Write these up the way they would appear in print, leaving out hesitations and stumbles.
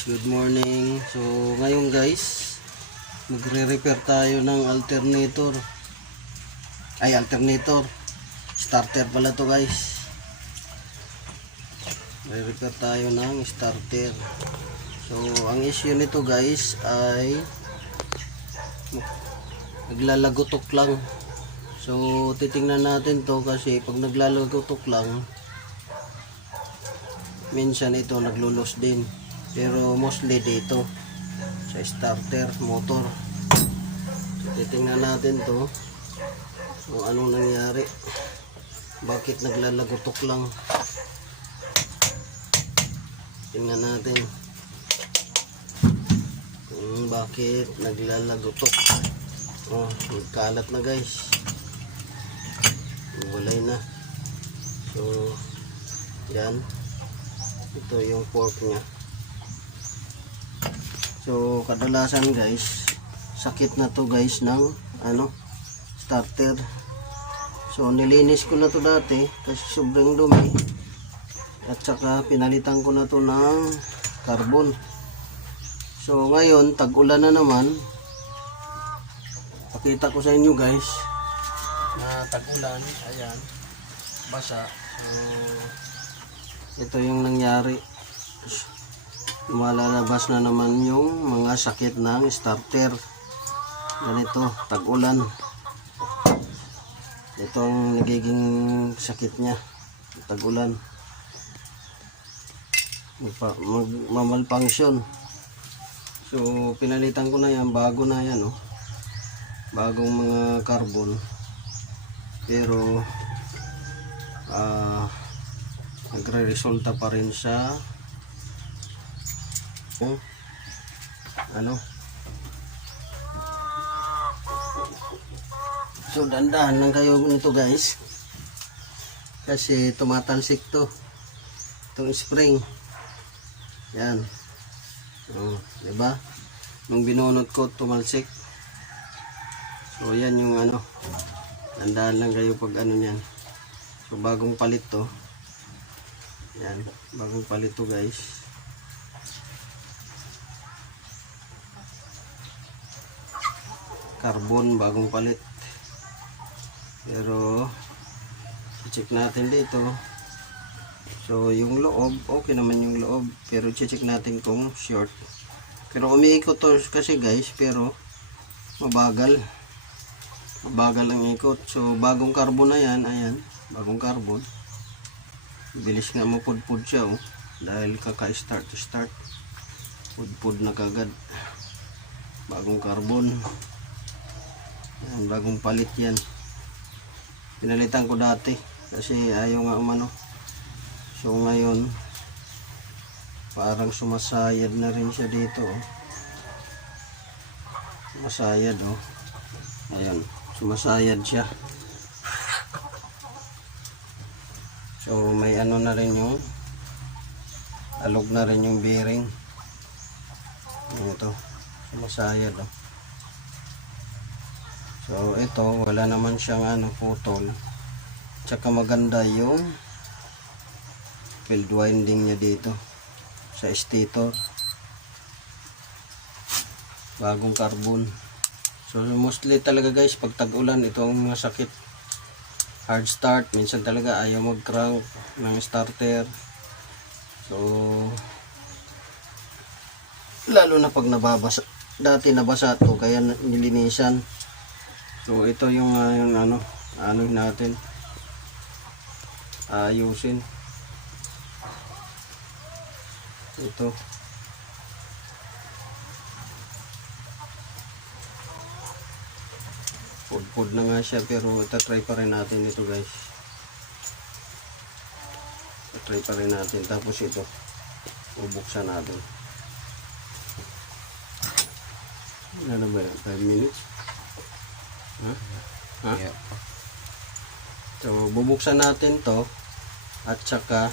guys, good morning. So ngayon guys, magre-repair tayo ng alternator. Starter pala to guys. Re-repair tayo ng starter. So ang issue nito guys ay naglalagotok lang. So titingnan natin to kasi pag naglalagotok lang, minsan ito naglulos din, pero mostly dito sa starter motor. So titingnan natin to kung anong nangyari, bakit naglalagotok lang. Tingnan natin kung bakit naglalagotok. Oh, nagkalat na guys, walay na. So yan, ito yung fork nya. So kadalasan guys, sakit na to guys ng starter. So nilinis ko na to dati kasi sobrang dumi, at saka pinalitan ko na to ng carbon. So ngayon tag-ulan na naman, pakita ko sa inyo guys na tag-ulan, ayan, basa. So ito yung nangyari, malalabas na naman yung mga sakit ng starter. Ganito, tag-ulan, ito ang nagiging sakit nya, tag-ulan, mamalfunction. So pinalitan ko na yan, bago na yan, oh, bagong mga carbon, pero nagre-resulta pa rin sa so dandahan lang kayo nito guys, kasi tumatalsik to, itong spring yan. Diba nung binunot ko tumalsik. So yan yung dandahan lang kayo pag yan. So bagong palit to. Yan, bagong palit to guys. Carbon, bagong palit. Pero check natin dito. So yung loob, okay naman yung loob, pero check natin kung short. Pero umiikot to kasi guys, pero mabagal ang ikot. So bagong carbon na yan, ayan, bagong carbon. Bilis nga mapudpud siya, oh, dahil kaka-start pudpud na kagad. Bagong carbon yan, bagong palit yan. Pinalitan ko dati kasi ayaw nga umano. So ngayon parang sumasayad na rin siya dito, oh. Sumasayad, oh, ayan, sumasayad siya. So may na rin yung alog na rin yung bearing. Ito, sumasayad, oh. So ito wala naman siyang putol. Tsaka maganda yung field winding niya dito sa stator. Bagong carbon. So mostly talaga guys pag tag-ulan, ito ang mga sakit. Hard start, minsan talaga ayaw mag-crank ng starter. So lalo na pag nababasa, dati nabasa to kaya nilinisan. So ito yung natin ayusin. Ito pud na nga siya, pero itatry pa rin natin ito guys. Itatry pa rin natin, tapos ito bubuksan natin. Ano ba yan? 5 minutes? Ha? Yeah. So bubuksan natin to, at saka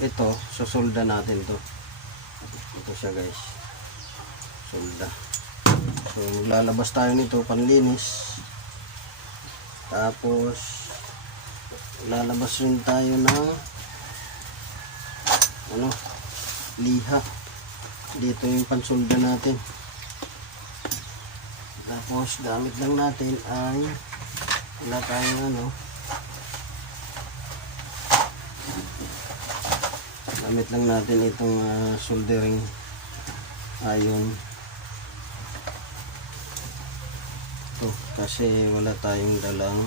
ito susolda natin to. Ito siya guys, solda. So maglalabas tayo nito panlinis, tapos lalabas rin tayo ng liha. Dito yung pansulda natin. Tapos gamit lang natin ay wala tayong ano. Gamit lang natin itong soldering iron. Ito kasi wala tayong dalang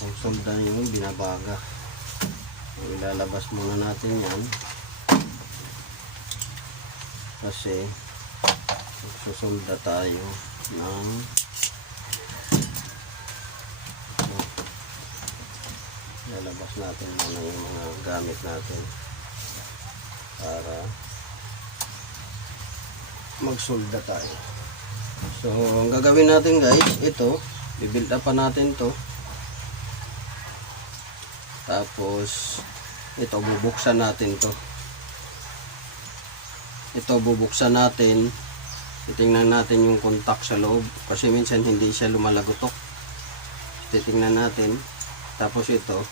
ang solda yung binabaga. Ilalabas muna natin yan kasi magsusolda tayo ng lalabas natin muna yung mga gamit natin para magsolda tayo. So ang gagawin natin guys, ito bibuild up pa natin to, tapos ito bubuksan natin to. Ito bubuksan natin, titingnan natin yung contact sa loob kasi minsan hindi siya lumalagotok. Titingnan natin, tapos ito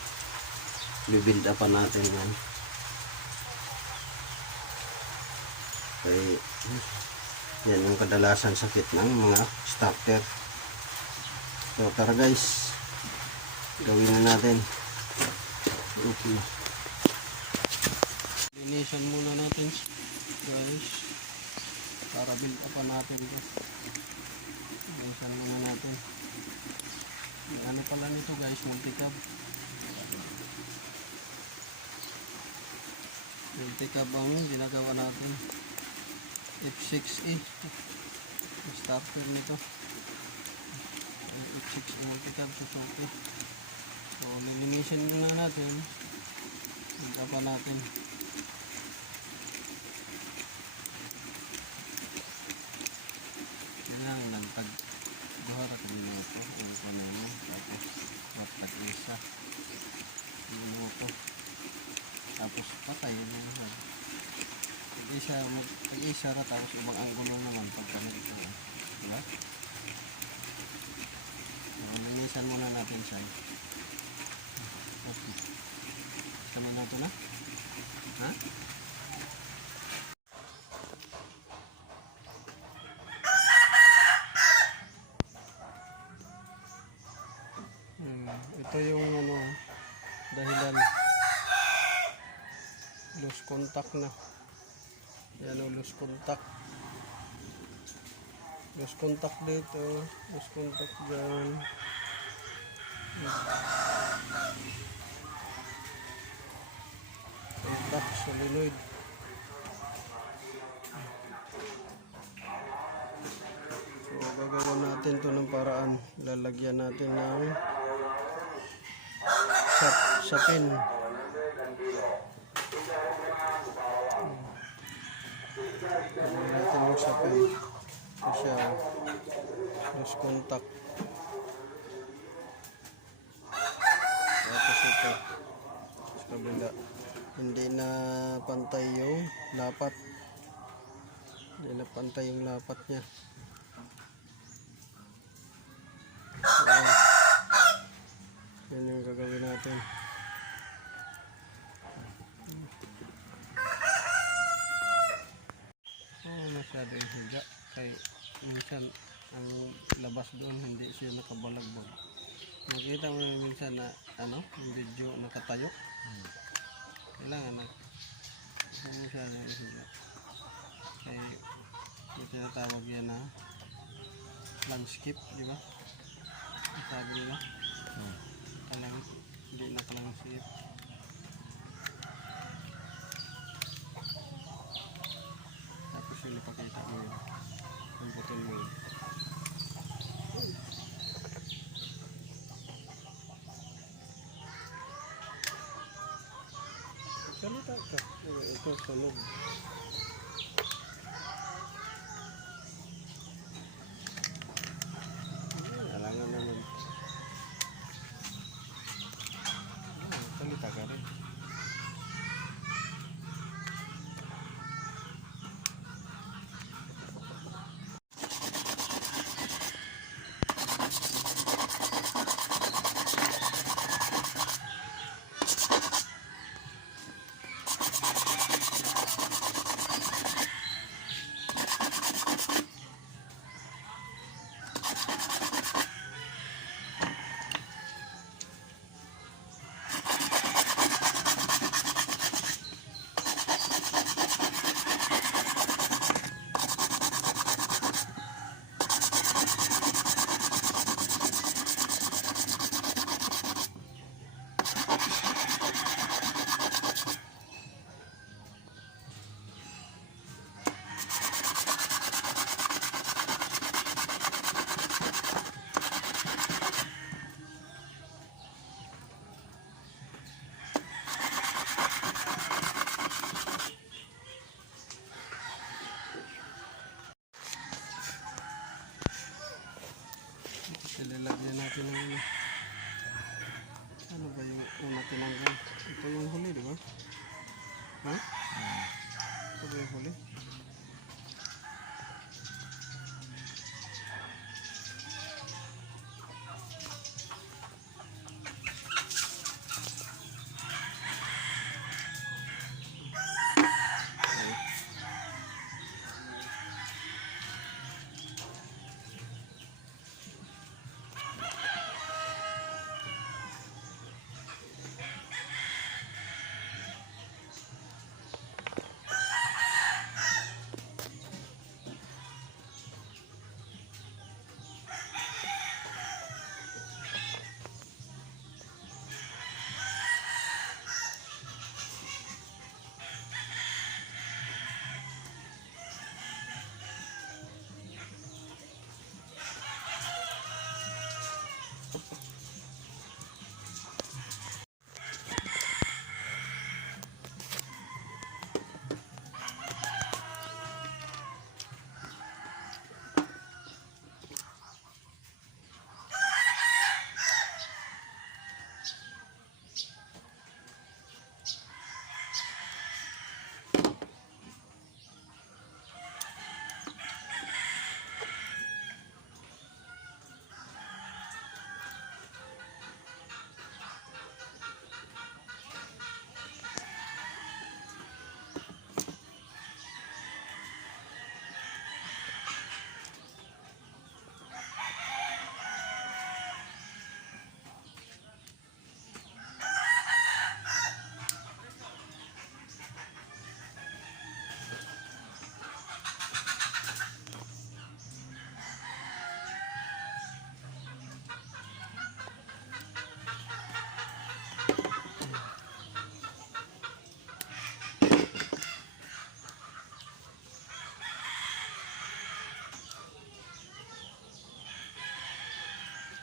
bibuild up pa natin yan. Okay, yan yung kadalasan sakit ng mga starter. So tara guys, gawin na natin. Okay, linisan muna natin guys para build up natin ito. Linisan muna natin. Ano pala nito guys, multicab. Multicab ang ginagawa natin. F6E starter nito. F6E multicab Suzuki. So lilinisin muna natin, build natin. Kailangan lang pag buhara ka minuto ang panay mo, tapos matag-isa minuto, tapos patay na naman. Pag-isa ra, tapos ibang angulo naman pagkamit ito, diba? So linisan muna natin siya. Okay, sa minuto na ha? Ito yung ano, dahilan, loose contact na. Yan o, loose contact dito, loose contact dyan. Contact solenoid. So gagawin natin to ng paraan, lalagyan natin ng sapin. Lalagyan natin yung sapin kasi loose contact. Tapos ito sa kabila, hindi na pantay yung lapat, niya. Yan yung gagawin natin. Masyado yung higa kaya minsan ang labas doon hindi siya nakabalagbag. Makita mo na minsan na ano, yung video nakatayo. Kailangan na masyado yung higa kaya yung tinatawag yan na landscape, di ba? Sabi nila talang hindi na landscape. Ipakita mo yun, kumputin mo yun. Salita ka, ito sunog. Alangan naman. Salita ka rin. tinanggal. Ano ba yung una tinanggal? Ito yung huli, di ba? Ha? Ito ba yung huli?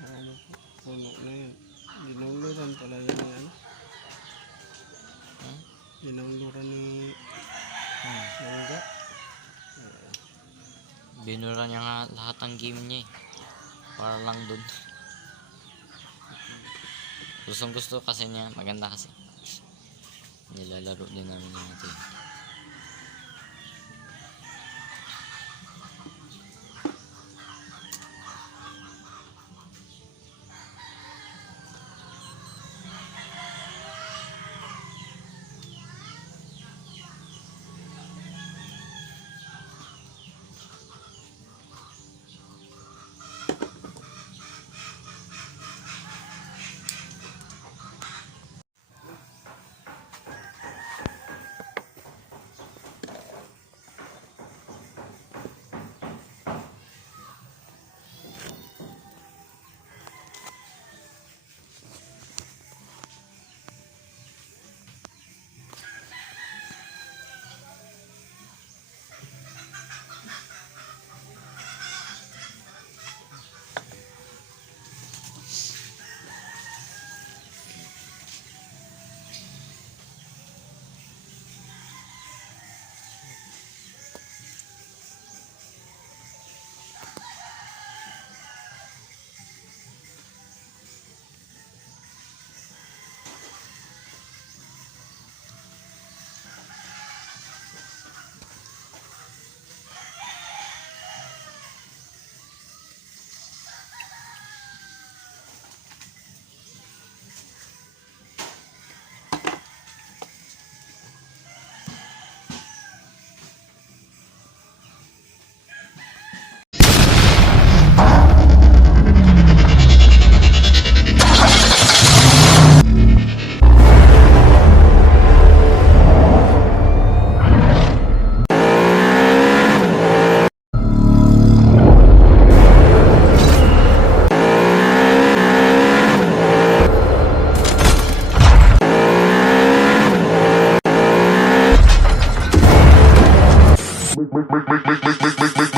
Ano po? Puno na yun. Dinuluran pala yun yan. Dinuluran ni Mangga. Binura niya nga lahat ng game niya eh. Para lang dun. Gustong gusto kasi niya. Maganda kasi. Nilalaro din namin yung ito. make